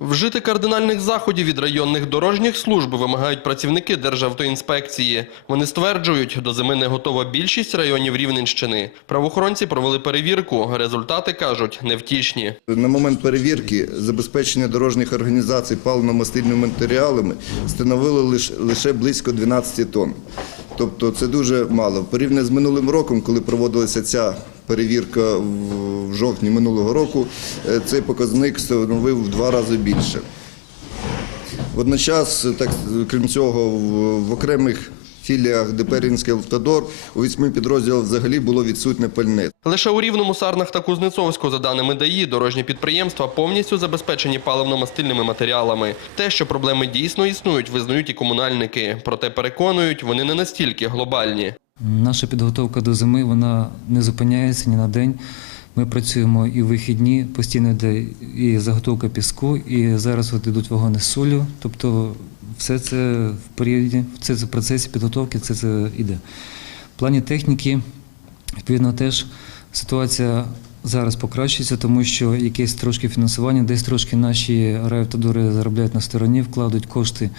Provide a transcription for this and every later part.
Вжити кардинальних заходів від районних дорожніх служб вимагають працівники Державтоінспекції. Вони стверджують, до зими не готова більшість районів Рівненщини. Правоохоронці провели перевірку. Результати кажуть невтішні. На момент перевірки забезпечення дорожніх організацій паливно-мастильними матеріалами становило лише, близько 12 тонн. Тобто це дуже мало. Порівняно з минулим роком, коли проводилася ця перевірка в, жовтні минулого року, е, цей показник становив в два рази більше. Водночас, так крім цього, в окремих філіях ДП «Рівненський автодор у вісьми підрозділах взагалі було відсутне пальне. Лише у Рівному, Сарнах та Кузнецовську, за даними ДАІ, дорожні підприємства повністю забезпечені паливно-мастильними матеріалами. Те, що проблеми дійсно існують, визнають і комунальники. Проте переконують, вони не настільки глобальні. Наша підготовка до зими вона не зупиняється ні на день. Ми працюємо і в вихідні, постійно йде і заготовка піску, і зараз от йдуть вагони з солью. Тобто все це в періоді, все це в процесі підготовки, це це йде. В плані техніки, відповідно, теж ситуація зараз покращується, тому що якесь трошки фінансування, десь трошки наші райавтодори заробляють на стороні, вкладуть кошти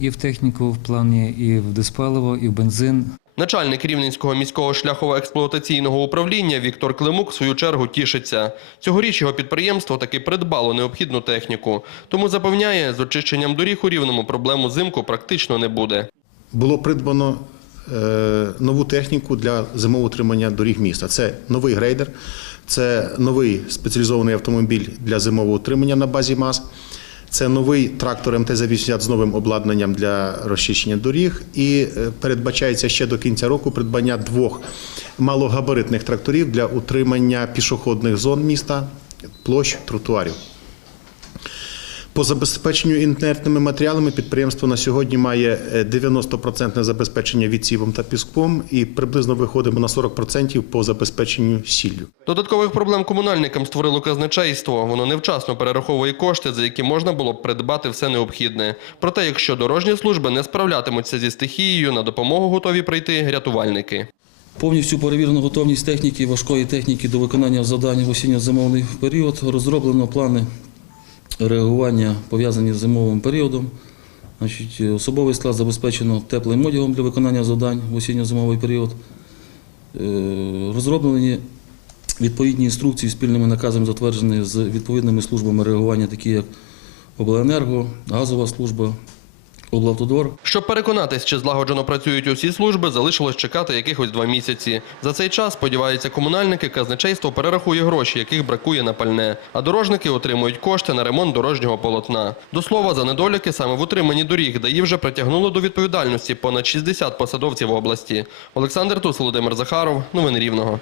і в техніку в плані, і в диспаливо, і в бензин. Начальник Рівненського міського шляхово-експлуатаційного управління Віктор Климук в свою чергу тішиться. Цьогоріч його підприємство таки придбало необхідну техніку. Тому запевняє, з очищенням доріг у Рівному проблему зимку практично не буде. було придбано е, нову техніку для зимового утримання доріг міста. Це новий грейдер, це новий спеціалізований автомобіль для зимового утримання на базі МАЗ. Це новий трактор МТЗ-80 з новим обладнанням для розчищення доріг. І е, передбачається ще до кінця року придбання двох малогабаритних тракторів для утримання пішохідних зон міста, площ, тротуарів. По забезпеченню інертними матеріалами підприємство на сьогодні має е, 90% забезпечення відсівом та піском і приблизно виходимо на 40% по забезпеченню сіллю. Додаткових проблем комунальникам створило казначейство. Воно невчасно перераховує кошти, за які можна було б придбати все необхідне. Проте, якщо дорожні служби не справлятимуться зі стихією, на допомогу готові прийти рятувальники. Повністю перевірено готовність техніки, важкої техніки до виконання завдань в осінньо-зимовний період. Розроблено плани реагування пов'язані з зимовим періодом. Значить, особовий склад забезпечено теплим одягом для виконання завдань в осінньо-зимовий період. Е, Розроблені відповідні інструкції спільними наказами, затверджені з відповідними службами реагування, такі як Обленерго, Газова служба, Облавтодор. Щоб переконатись, чи злагоджено працюють усі служби, залишилось чекати якихось два місяці. За цей час, сподіваються комунальники, казначейство перерахує гроші, яких бракує на пальне. А дорожники отримують кошти на ремонт дорожнього полотна. До слова, за недоліки саме в утриманні доріг, ДАІ вже притягнуло до відповідальності понад 60 посадовців області. Олександр Тус, Володимир Захаров. Новини Рівного.